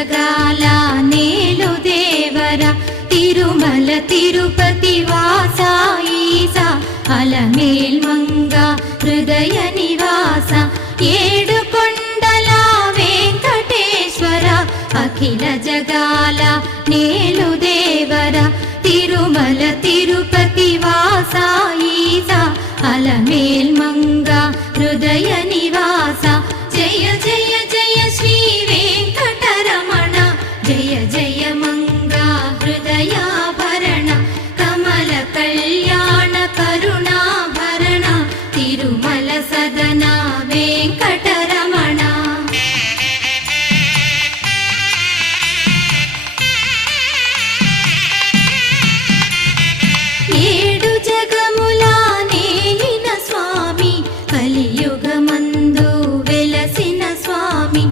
జగాల నేలు దేవర తిరుమల తిరుపతి వాస ఈసా అలమేల్మంగ హృదయ నివాస ఏడు కొండల వెంకటేశ్వర అఖిల జగాల నేలు దేవర తిరుమల తిరుపతి వాస ఈసా అలమేల్మంగ హృదయ నివాస